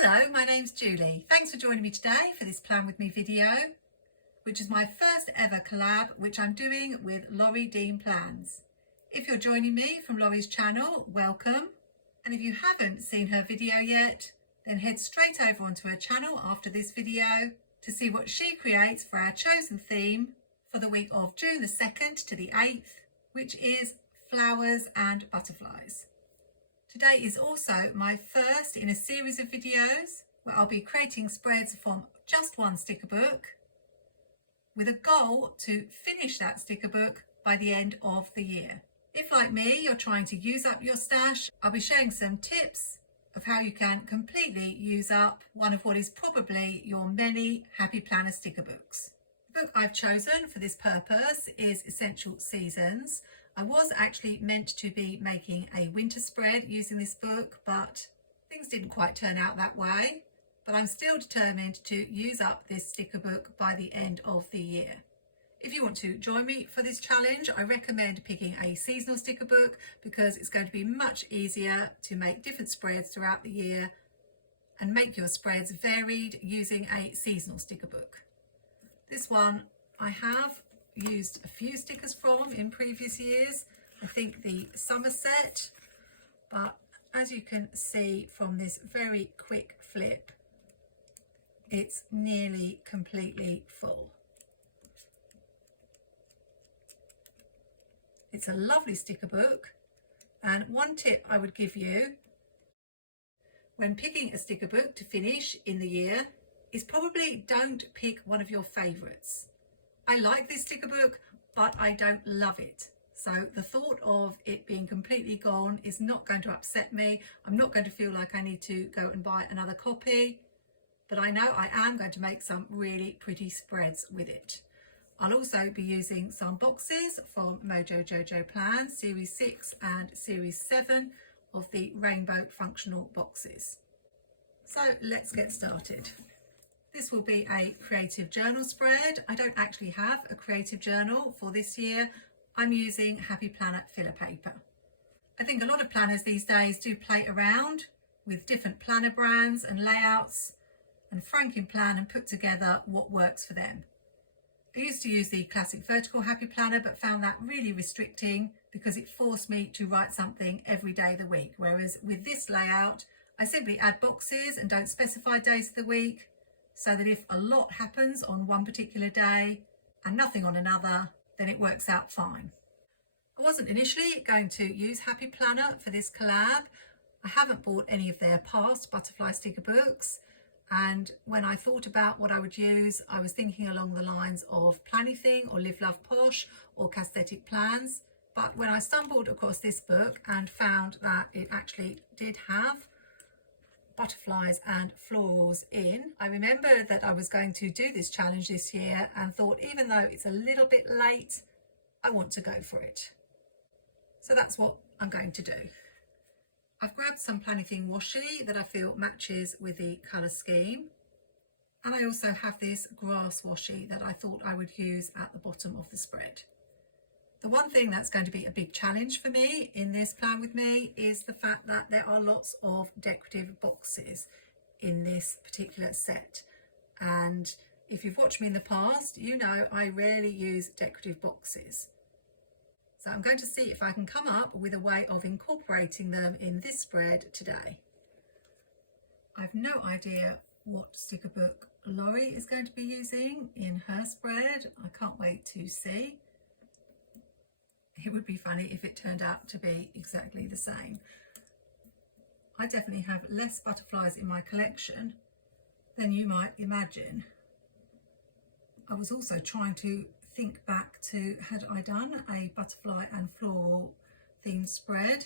Hello, my name's Julie. Thanks for joining me today for this Plan With Me video, which is my first ever collab, which I'm doing with Laurie Dean Plans. If you're joining me from Laurie's channel, welcome. And if you haven't seen her video yet, then head straight over onto her channel after this video to see what she creates for our chosen theme for the week of June the 2nd to the 8th, which is flowers and butterflies. Today is also my first in a series of videos where I'll be creating spreads from just one sticker book with a goal to finish that sticker book by the end of the year. If, like me, you're trying to use up your stash, I'll be sharing some tips of how you can completely use up one of what is probably your many Happy Planner sticker books. The book I've chosen for this purpose is Essential Seasons. I was actually meant to be making a winter spread using this book, but things didn't quite turn out that way. But I'm still determined to use up this sticker book by the end of the year. If you want to join me for this challenge, I recommend picking a seasonal sticker book because it's going to be much easier to make different spreads throughout the year and make your spreads varied using a seasonal sticker book. This one I have used a few stickers from in previous years. I think the summer set, but as you can see from this very quick flip, it's nearly completely full. It's a lovely sticker book, and one tip I would give you when picking a sticker book to finish in the year is probably don't pick one of your favourites. I like this sticker book, but I don't love it. So the thought of it being completely gone is not going to upset me. I'm not going to feel like I need to go and buy another copy, but I know I am going to make some really pretty spreads with it. I'll also be using some boxes from MojoJojoPlans Series 6 and Series 7 of the rainbow functional boxes. So let's get started. This will be a creative journal spread. I don't actually have a creative journal for this year. I'm using Happy Planner filler paper. I think a lot of planners these days do play around with different planner brands and layouts and Frankenplan and put together what works for them. I used to use the classic vertical Happy Planner, but found that really restricting because it forced me to write something every day of the week. Whereas with this layout, I simply add boxes and don't specify days of the week, so that if a lot happens on one particular day and nothing on another, then it works out fine. I wasn't initially going to use Happy Planner for this collab. I haven't bought any of their past butterfly sticker books. And when I thought about what I would use, I was thinking along the lines of Plannything or Live Love Posh or Cathetic Plans. But when I stumbled across this book and found that it actually did have butterflies and florals in, I remembered that I was going to do this challenge this year and thought, even though it's a little bit late, I want to go for it. So that's what I'm going to do. I've grabbed some Plannything washi that I feel matches with the colour scheme. And I also have this grass washi that I thought I would use at the bottom of the spread. The one thing that's going to be a big challenge for me in this Plan With Me is the fact that there are lots of decorative boxes in this particular set. And if you've watched me in the past, you know I rarely use decorative boxes. So I'm going to see if I can come up with a way of incorporating them in this spread today. I've no idea what sticker book Laurie is going to be using in her spread. I can't wait to see. It would be funny if it turned out to be exactly the same. I definitely have less butterflies in my collection than you might imagine. I was also trying to think back to, had I done a butterfly and floral themed spread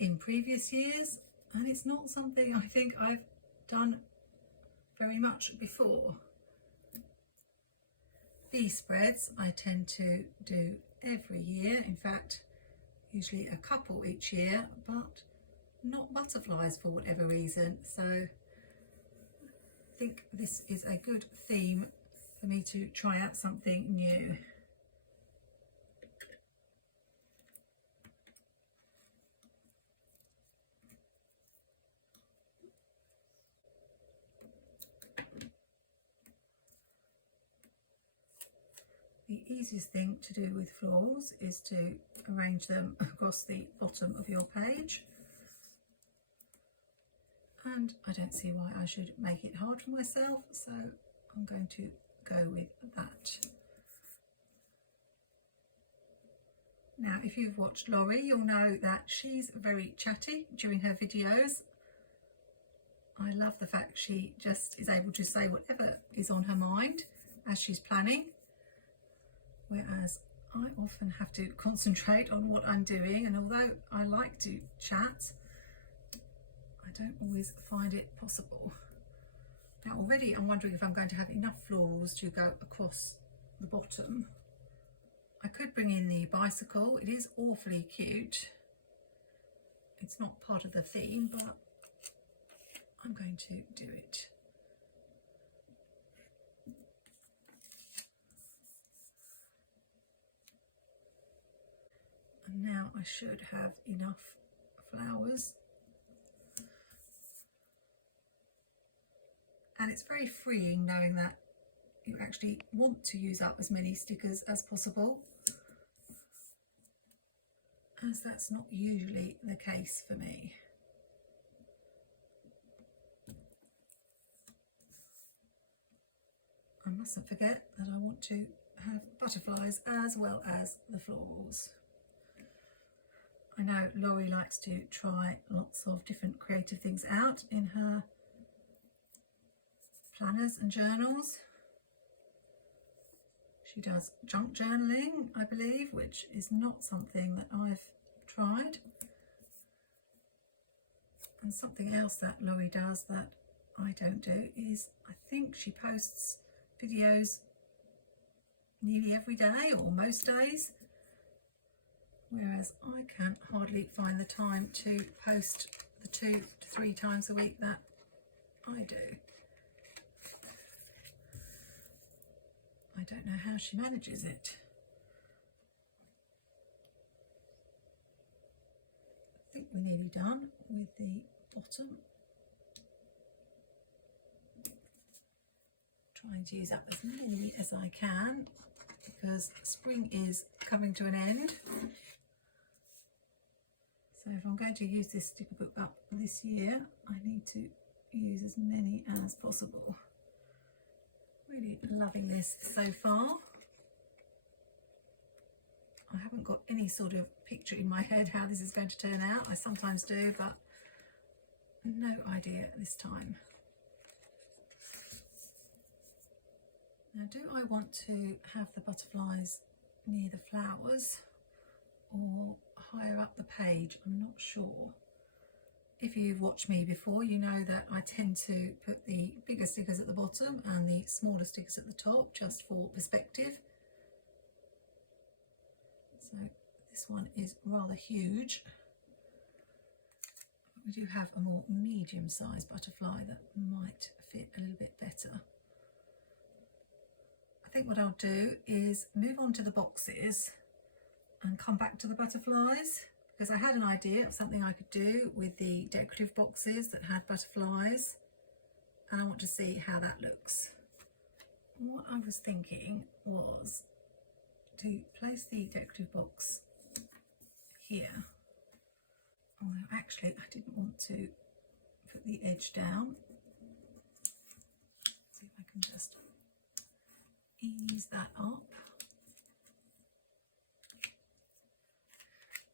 in previous years, and it's not something I think I've done very much before. These spreads I tend to do every year, in fact usually a couple each year, but not butterflies for whatever reason, so I think this is a good theme for me to try out something new. the easiest thing to do with florals is to arrange them across the bottom of your page. And I don't see why I should make it hard for myself, so I'm going to go with that. Now, if you've watched Laurie, you'll know that she's very chatty during her videos. I love the fact she just is able to say whatever is on her mind as she's planning, whereas I often have to concentrate on what I'm doing, and although I like to chat, I don't always find it possible. Now already I'm wondering if I'm going to have enough florals to go across the bottom. I could bring in the bicycle. It is awfully cute. It's not part of the theme, but I'm going to do it. And now I should have enough flowers. And it's very freeing knowing that you actually want to use up as many stickers as possible, as that's not usually the case for me. I mustn't forget that I want to have butterflies as well as the florals. I know Laurie likes to try lots of different creative things out in her planners and journals. She does junk journaling, I believe, which is not something that I've tried. And something else that Laurie does that I don't do is, I think she posts videos nearly every day or most days, whereas I can hardly find the time to post the 2 to 3 times a week that I do. I don't know how she manages it. I think we're nearly done with the bottom. Trying to use up as many as I can because spring is coming to an end. So if I'm going to use this sticker book up this year, I need to use as many as possible. Really loving this so far. I haven't got any sort of picture in my head how this is going to turn out. I sometimes do, but no idea this time. Now, do I want to have the butterflies near the flowers or higher up the page? I'm not sure. If you've watched me before, you know that I tend to put the bigger stickers at the bottom and the smaller stickers at the top, just for perspective. So this one is rather huge. We do have a more medium-sized butterfly that might fit a little bit better. I think what I'll do is move on to the boxes and come back to the butterflies, because I had an idea of something I could do with the decorative boxes that had butterflies, and I want to see how that looks. What I was thinking was to place the decorative box here. Although actually I didn't want to put the edge down. Let's see if I can just ease that up,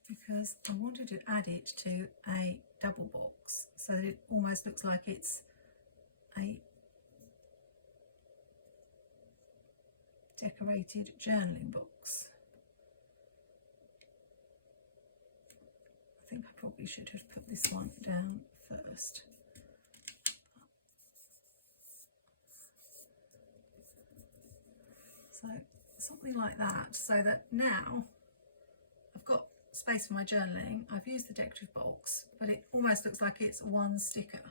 because I wanted to add it to a double box so that it almost looks like it's a decorated journaling box. I think I probably should have put this one down first. So something like that, so that now I've got space for my journaling. I've used the decorative box, but it almost looks like it's one sticker.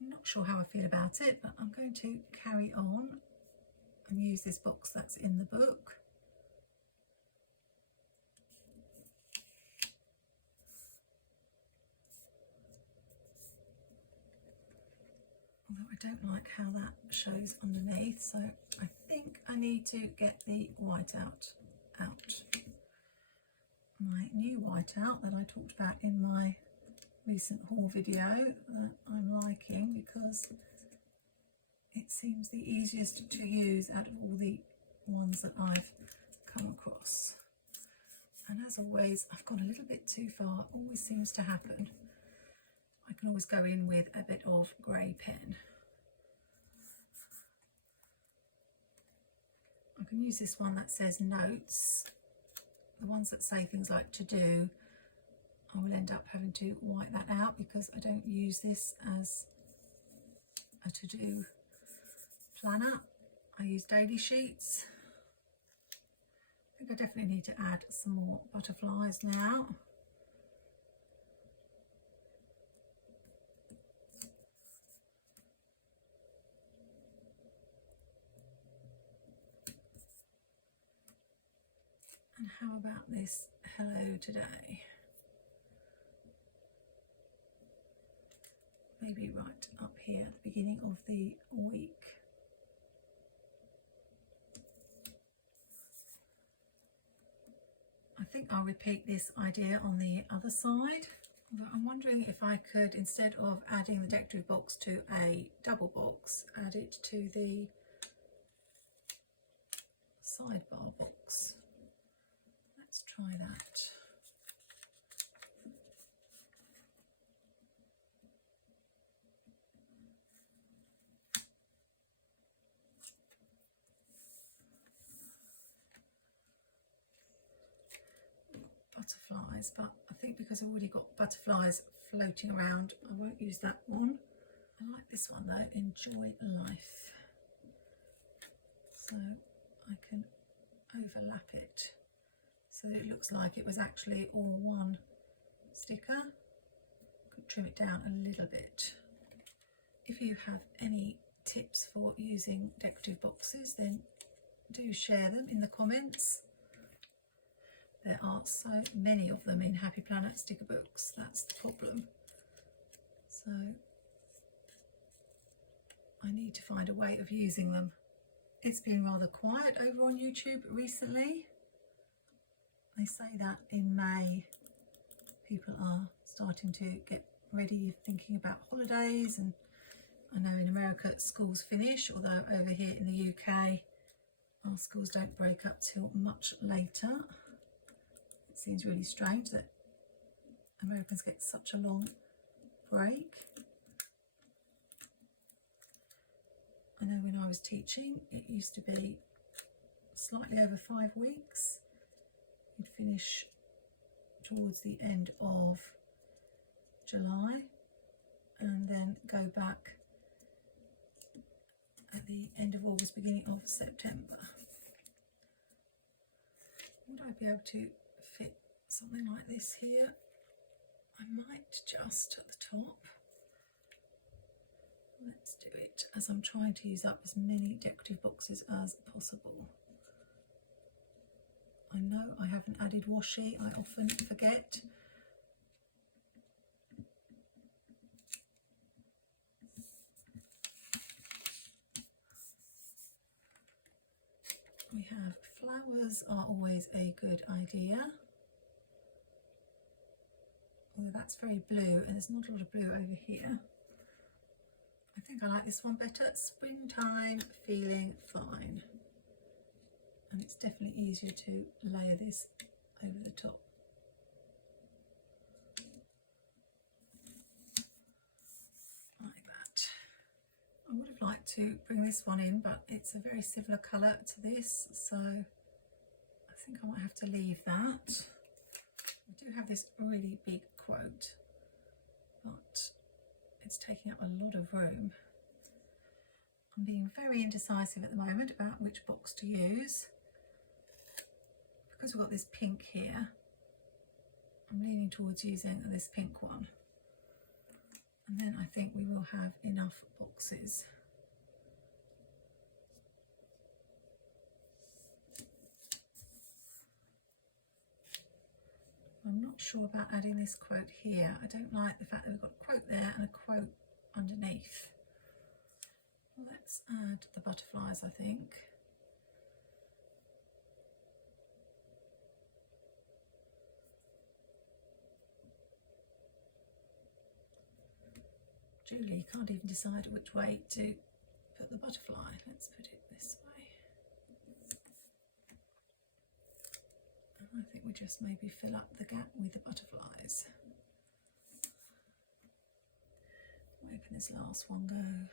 I'm not sure how I feel about it, but I'm going to carry on and use this box that's in the book. although I don't like how that shows underneath, so I think I need to get the whiteout out. My new whiteout that I talked about in my recent haul video that I'm liking because it seems the easiest to use out of all the ones that I've come across. And as always, I've gone a little bit too far. Always seems to happen. I can always go in with a bit of grey pen. I can use this one that says notes. The ones that say things like to do, I will end up having to white that out because I don't use this as a to-do planner. I use daily sheets. I think I definitely need to add some more butterflies now. And how about this hello today? Maybe right up here at the beginning of the week. I think I'll repeat this idea on the other side, but I'm wondering if I could, instead of adding the decorative box to a double box, add it to the sidebar box. Let's try that. Butterflies, but I think because I've already got butterflies floating around, I won't use that one. I like this one though, enjoy life. So I can overlap it so that it looks like it was actually all one sticker. Could trim it down a little bit. If you have any tips for using decorative boxes, then do share them in the comments. There are so many of them in Happy Planner sticker books, that's the problem. So I need to find a way of using them. It's been rather quiet over on YouTube recently. They say that in May people are starting to get ready, thinking about holidays, and I know in America schools finish, although over here in the UK our schools don't break up till much later. It seems really strange that Americans get such a long break. I know when I was teaching it used to be slightly over 5 weeks. You'd finish towards the end of July and then go back at the end of August, beginning of September. Would I be able to fit something like this here? I might just at the top. Let's do it, as I'm trying to use up as many decorative boxes as possible. I know I haven't added washi, I often forget. We have flowers are always a good idea. Although that's very blue and there's not a lot of blue over here. I think I like this one better. Springtime feeling fine. And it's definitely easier to layer this over the top. Like that. I would have liked to bring this one in, but it's a very similar colour to this, so I think I might have to leave that. I do have this really big quote, but it's taking up a lot of room. I'm being very indecisive at the moment about which box to use. Because we've got this pink here, I'm leaning towards using this pink one. And then I think we will have enough boxes. I'm not sure about adding this quote here. I don't like the fact that we've got a quote there and a quote underneath. Let's add the butterflies, I think. Julie can't even decide which way to put the butterfly. Let's put it this way. And I think we just maybe fill up the gap with the butterflies. Where can this last one go?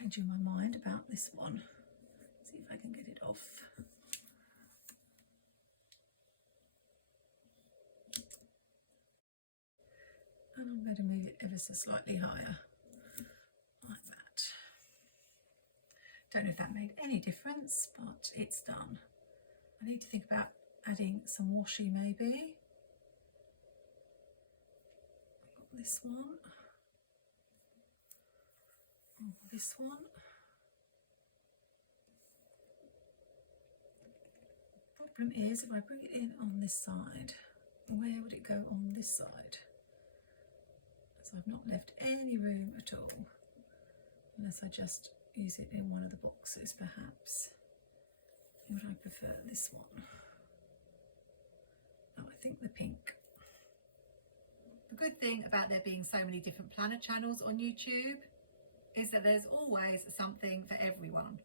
Changing my mind about this one. See if I can get it off. And I'm going to move it ever so slightly higher, like that. Don't know if that made any difference, but it's done. I need to think about adding some washi maybe. I've got this one. This one. The problem is, if I bring it in on this side, where would it go on this side? So I've not left any room at all, unless I just use it in one of the boxes perhaps. Would I prefer this one? No, I think the pink. The good thing about there being so many different planner channels on YouTube is that there's always something for everyone.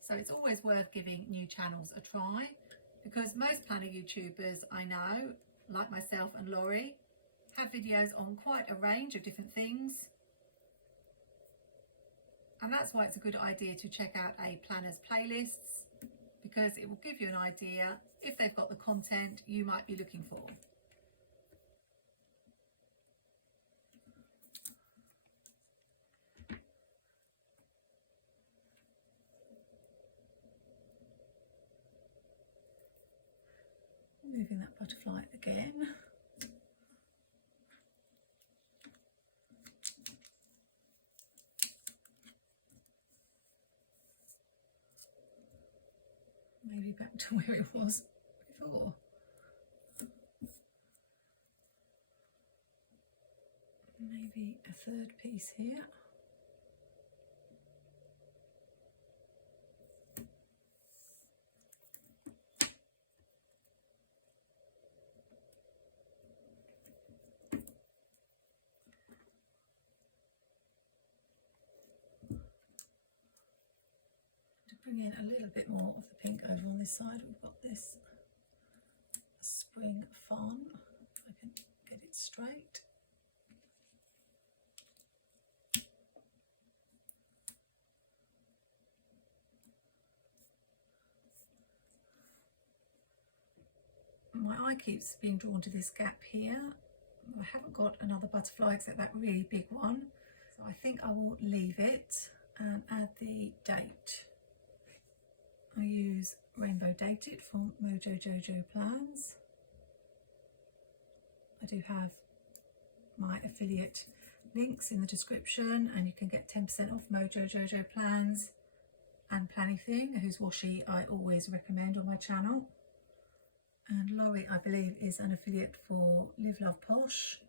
So it's always worth giving new channels a try, because most planner YouTubers I know, like myself and Laurie, have videos on quite a range of different things. And that's why it's a good idea to check out a planner's playlists, because it will give you an idea if they've got the content you might be looking for. Moving that butterfly again. Maybe back to where it was before. Maybe a third piece here. Bring in a little bit more of the pink over on this side. We've got this spring fawn, if I can get it straight. My eye keeps being drawn to this gap here. I haven't got another butterfly except that really big one, so I think I will leave it and add the date. I use Rainbow Dated from MojoJojoPlans. I do have my affiliate links in the description, and you can get 10% off MojoJojoPlans and Plannertips, whose washi I always recommend on my channel. And Laurie, I believe, is an affiliate for Live Love Posh,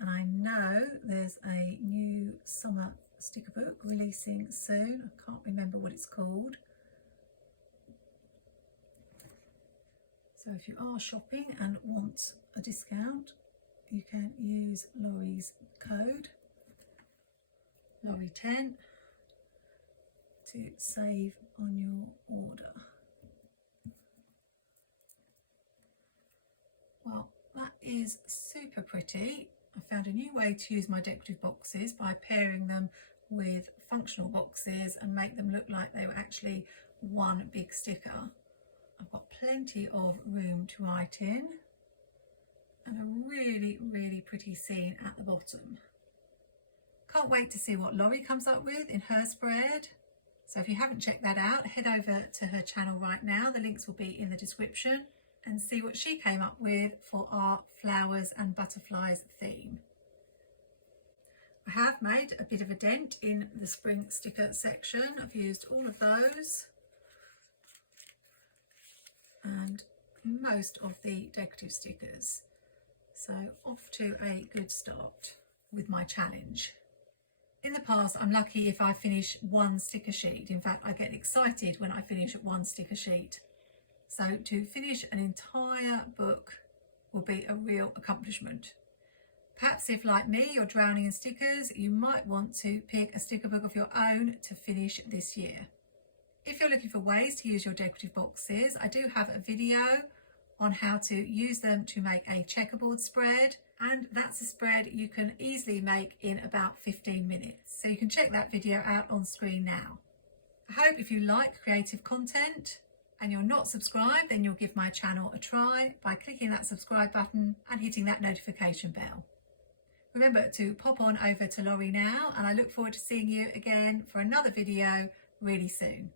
and I know there's a new summer sticker book releasing soon. I can't remember what it's called. So if you are shopping and want a discount, you can use Laurie's code, Laurie10, to save on your order. Well, that is super pretty. I found a new way to use my decorative boxes by pairing them with functional boxes and make them look like they were actually one big sticker. I've got plenty of room to write in and a really, really pretty scene at the bottom. Can't wait to see what Laurie comes up with in her spread. So if you haven't checked that out, head over to her channel right now. The links will be in the description, and see what she came up with for our flowers and butterflies theme. I have made a bit of a dent in the spring sticker section. I've used all of those and most of the decorative stickers. So off to a good start with my challenge. In the past, I'm lucky if I finish one sticker sheet. In fact, I get excited when I finish one sticker sheet. So to finish an entire book will be a real accomplishment. Perhaps if, like me, you're drowning in stickers, you might want to pick a sticker book of your own to finish this year. If you're looking for ways to use your decorative boxes, I do have a video on how to use them to make a checkerboard spread, and that's a spread you can easily make in about 15 minutes. So you can check that video out on screen now. I hope if you like creative content and you're not subscribed, then you'll give my channel a try by clicking that subscribe button and hitting that notification bell. Remember to pop on over to Laurie now, and I look forward to seeing you again for another video really soon.